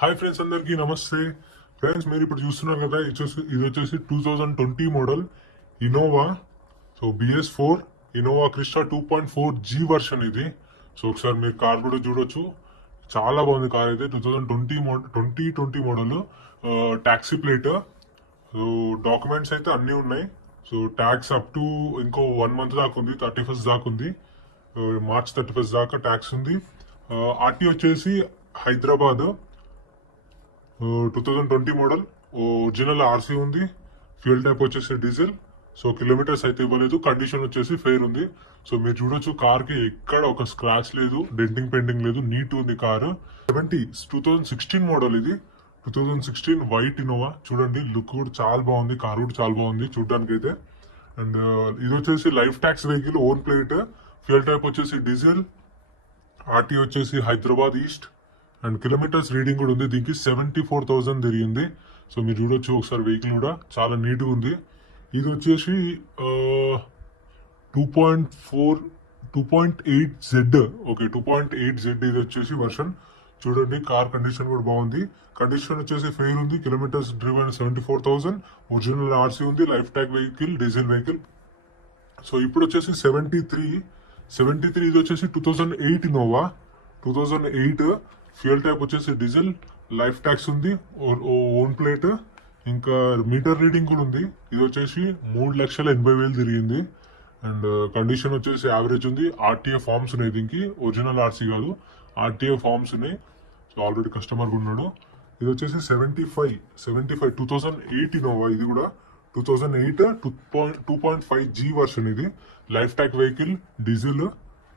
Hi friends, అందరికీ నమస్తే. Friends, మీరు ఇప్పుడు చూస్తున్నారు కదా, ఇది వచ్చేసి 2020 model Innova. So BS4 Innova Crysta 2.4G version ఇది. సో ఒకసారి మీరు కార్ కూడా చూడొచ్చు. చాలా బాగుంది కార్ అయితే. 2020 model, taxi plate. So documents అయితే అన్నీ ఉన్నాయి. సో ట్యాక్స్ అప్ టు ఇంకో 1 మంత్ దాకా ఉంది, 31st దాకా ఉంది. మార్చ్ 31st దాకా ట్యాక్స్ ఉంది. ఆర్టీ వచ్చేసి హైదరాబాద్, 2020 మోడల్. ఒరిజినల్ ఆర్సీ ఉంది. ఫ్యూయల్ టైప్ వచ్చేసి డీజిల్. సో కిలోమీటర్స్ అయితే ఇవ్వలేదు. కండిషన్ వచ్చేసి ఫెయిర్ ఉంది. సో మీరు చూడొచ్చు, కార్ కి ఎక్కడ ఒక స్క్రాచ్ లేదు, డెంటింగ్ పెండింగ్ లేదు, నీట్ ఉంది కారు. 2016 మోడల్ ఇది. 2016 వైట్ ఇన్నోవా. చూడండి, లుక్ కూడా చాలా బాగుంది, కార్ కూడా చాలా బాగుంది చూడడానికి అయితే. అండ్ ఇది వచ్చేసి life tax vehicle, own plate. Fuel type వచ్చేసి డీజిల్. ఆర్టీ వచ్చేసి Hyderabad east. And kilometres reading కూడా ఉంది. దీనికి 74,000 తిరిగింది. సో మీరు చూడొచ్చు ఒకసారి, వెహికల్ కూడా చాలా నీట్గా ఉంది. ఇది వచ్చేసి 2.8Z. ఓకే, 2.8Z ఇది వచ్చేసి వర్షన్. చూడండి, కార్ కండిషన్ కూడా బాగుంది. కండిషన్ వచ్చేసి ఫెయిర్ ఉంది. Kilometres driven 74,000. ఒరిజినల్ ఆర్సీ ఉంది. Life tag vehicle, diesel vehicle. So ఇప్పుడు వచ్చేసి 73 ఇది వచ్చేసి 2008 ఇన్నోవా. 2008 ఫ్యూయల్ టైప్ వచ్చేసి డీజిల్. లైఫ్ ట్యాక్స్ ఉంది, ఓన్ ప్లేట్. ఇంకా మీటర్ రీడింగ్ కూడా ఉంది. ఇది వచ్చేసి 3,80,000 తిరిగింది. అండ్ కండిషన్ వచ్చేసి యావరేజ్ ఉంది. ఆర్టీఏ ఫార్మ్స్ ఉన్నాయి దీనికి, ఒరిజినల్ ఆర్సీ కాదు, ఆర్టీఏ ఫార్మ్స్ ఉన్నాయి. సో ఆల్రెడీ కస్టమర్ ఉన్నాడు. ఇది వచ్చేసి 75 2008 ఇన్నోవా. ఇది కూడా 2008 2.5G వర్షన్ ఇది. లైఫ్ ట్యాక్ వెహికల్, డీజిల్.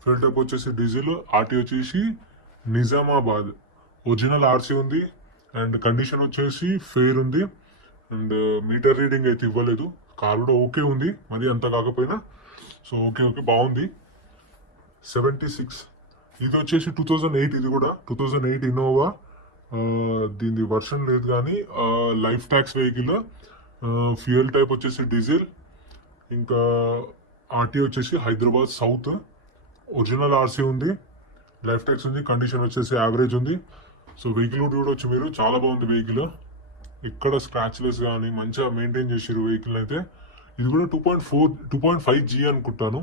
ఫ్యూయల్ టైప్ వచ్చేసి డీజిల్. ఆర్టీ వచ్చేసి నిజామాబాద్. ఒరిజినల్ ఆర్సీ ఉంది. అండ్ కండిషన్ వచ్చేసి ఫెయిర్ ఉంది. అండ్ మీటర్ రీడింగ్ అయితే ఇవ్వలేదు. కార్ కూడా ఓకే ఉంది, మరి అంత కాకపోయినా. సో ఓకే బాగుంది. 76 ఇది వచ్చేసి 2008. ఇది కూడా 2008 ఇన్నోవా. దీని వర్షన్ లేదు కానీ life tax vehicle. Fuel type వచ్చేసి డీజిల్. ఇంకా ఆర్టీ వచ్చేసి హైదరాబాద్ సౌత్. ఒరిజినల్ ఆర్సీ ఉంది. లైఫ్ ట్యాక్స్ ఉంది. కండిషన్ వచ్చేసి యావరేజ్ ఉంది. సో వెహికల్ కూడా చూడవచ్చు మీరు, చాలా బాగుంది వెహికల్. ఇక్కడ స్క్రాచ్లెస్ కానీ మంచిగా మెయింటైన్ చేసారు వెహికల్ అయితే. ఇది కూడా 2.5G అనుకుంటాను.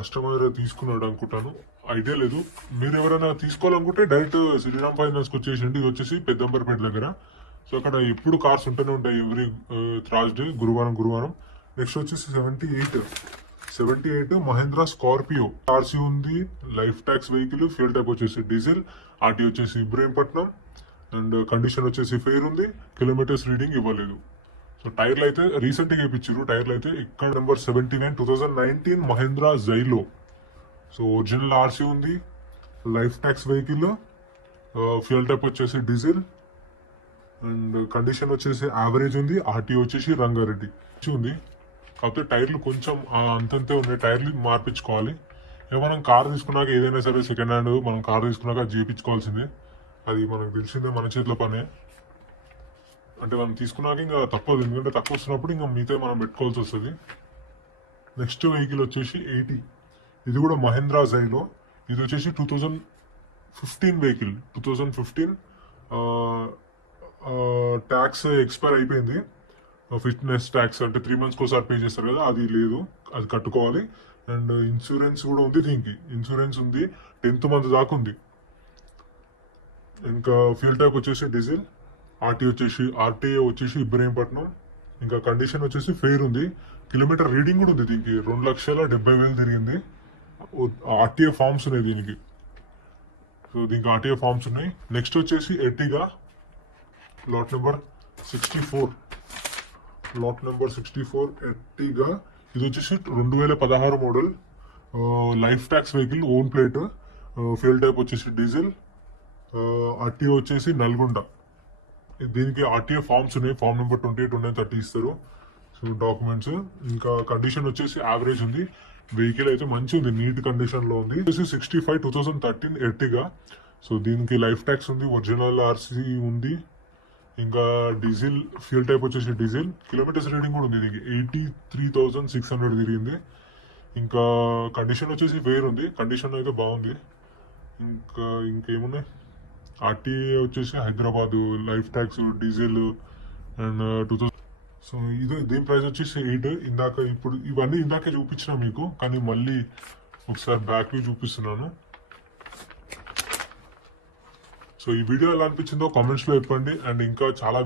కస్టమర్ తీసుకున్నాడు అనుకుంటాను, ఐడియా లేదు. మీరు ఎవరైనా తీసుకోవాలనుకుంటే డైరెక్ట్ శ్రీరామ్ ఫైనాన్స్కి వచ్చేసిండి. ఇది వచ్చేసి పెద్దంబర్పేట దగ్గర. సో అక్కడ ఎప్పుడు కార్స్ ఉంటూనే ఉంటాయి, ఎవ్రీ థర్స్డే, గురువారం. నెక్స్ట్ వచ్చేసి 78 మహేంద్ర స్కార్పియో. ఆర్సీ ఉంది. Life tax vehicle. Fuel type వచ్చేసి డీజిల్. ఆర్టీ వచ్చేసి ఇబ్రహీంపట్నం. అండ్ కండిషన్ వచ్చేసి ఫెయిర్ ఉంది. కిలోమీటర్స్ రీడింగ్ ఇవ్వలేదు. సో టైర్లు అయితే రీసెంట్ గా ఇప్పించారు. టైర్లు అయితే ఇక్కడ number 79 2019 Mahindra Xylo. So original RC ఉంది. Life tax vehicle. Fuel type వచ్చేసి డీజిల్. అండ్ కండిషన్ వచ్చేసి యావరేజ్ ఉంది. ఆర్టీ వచ్చేసి రంగారెడ్డి ఉంది. కాకపోతే టైర్లు కొంచెం అంతంతే ఉన్నాయి. టైర్లు మార్పించుకోవాలి. మనం కార్ తీసుకున్నాక ఏదైనా సరే సెకండ్ హ్యాండ్ మనం కార్ తీసుకున్నాక చేయించుకోవాల్సిందే. అది మనకు తెలిసిందే, మన చేతిలో పనే. అంటే మనం తీసుకున్నాక ఇంకా తప్పదు, ఎందుకంటే తక్కువ వస్తున్నప్పుడు ఇంకా మిగతా మనం పెట్టుకోవాల్సి వస్తుంది. నెక్స్ట్ వెహికల్ వచ్చేసి 80. ఇది కూడా మహేంద్ర జైలో. ఇది వచ్చేసి 2015 వెహికల్. 2015 ట్యాక్స్ ఎక్స్పైర్ అయిపోయింది. ఫిట్నెస్ ట్యాక్స్ అంటే 3 months ఒకసారి పే చేస్తారు కదా, అది లేదు, అది కట్టుకోవాలి. అండ్ ఇన్సూరెన్స్ కూడా ఉంది. దీనికి ఇన్సూరెన్స్ ఉంది, 10th month దాకా ఉంది. ఇంకా ఫ్యూయల్ టైప్ వచ్చేసి డీజిల్. ఆర్టీఏ వచ్చేసి ఇబ్రహీంపట్నం. ఇంకా కండిషన్ వచ్చేసి ఫెయిర్ ఉంది. కిలోమీటర్ రీడింగ్ కూడా ఉంది దీనికి. 2,70,000 తిరిగింది. ఆర్టీఏ ఫార్మ్స్ ఉన్నాయి దీనికి. సో దీనికి ఆర్టీఏ ఫార్మ్స్ ఉన్నాయి. నెక్స్ట్ వచ్చేసి ఎర్టిగా లాట్ నెంబర్ 64. ఎర్టిగా. ఇది వచ్చేసి 2016 model. Life tax vehicle, own plate. Fuel type వచ్చేసి డీజిల్. ఆర్టీఓ వచ్చేసి నల్గొండ. దీనికి ఆర్టీఏ ఫార్మ్స్ ఉన్నాయి. ఫార్మ్ నెంబర్ 28, 29, 30 ఇస్తారు. So documents. ఇంకా కండిషన్ వచ్చేసి యావరేజ్ ఉంది. వెహికల్ అయితే మంచి ఉంది, నీట్ కండిషన్ లో ఉంది. 65 2013 ఎర్టిగా. సో దీనికి లైఫ్ ట్యాక్స్ ఉంది. ఒరిజినల్ ఆర్సీ ఉంది. ఇంకా డీజిల్. ఫ్యూయల్ టైప్ వచ్చేసి డీజిల్. కిలోమీటర్స్ రీడింగ్ కూడా ఉంది దీనికి. 83,600 తిరిగింది. ఇంకా కండిషన్ వచ్చేసి ఫెయిర్ ఉంది. కండిషన్ అయితే బాగుంది. ఇంకేమున్నాయి, ఆర్టీఏ వచ్చేసి Hyderabad, life tax, diesel and 2000. So దీని ప్రైస్ వచ్చేసి 8. ఇప్పుడు ఇవన్నీ ఇందాకే చూపించిన మీకు, కానీ మళ్ళీ ఒకసారి బ్యాక్ వ్యూ చూపిస్తున్నాను. సో ఈ వీడియో ఎలా అనిపించిందో కామెంట్స్ లో చెప్పండి. అండ్ ఇంకా చాలా